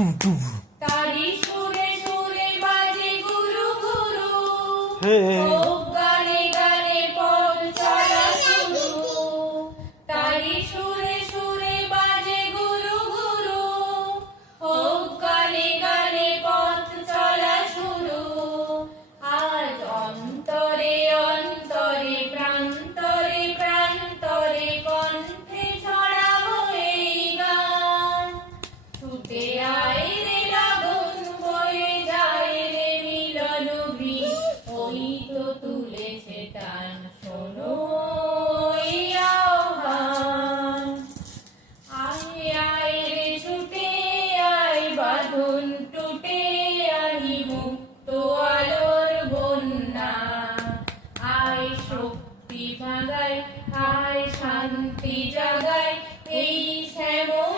তারি সুরে সুরে বাজে গুরু গুরু, হ্যাঁ হোক গানে গানে পথ চলা শুরু। তারি সুরে সুরে বাজে গুরু গুরু, হোক গানে গানে পথ চলা শুরু। আজ অন্তরে অন্তরে প্রান্তরে প্রান্তরে কণ্ঠে ছড়াবো এই গান। ছুটে আয় রে লগন, বয়ে যায় রে মিলন বীণ, ওই তো তুলেছে টান, শোনো এই আহ্বান। আয় আয় রে ছুটে আয়, বাঁধন টুটে আহি মুক্ত আলোর বন্যা। আয় শক্তি ভাগায়, আয় শান্তি জাগায়, এই শ্যামল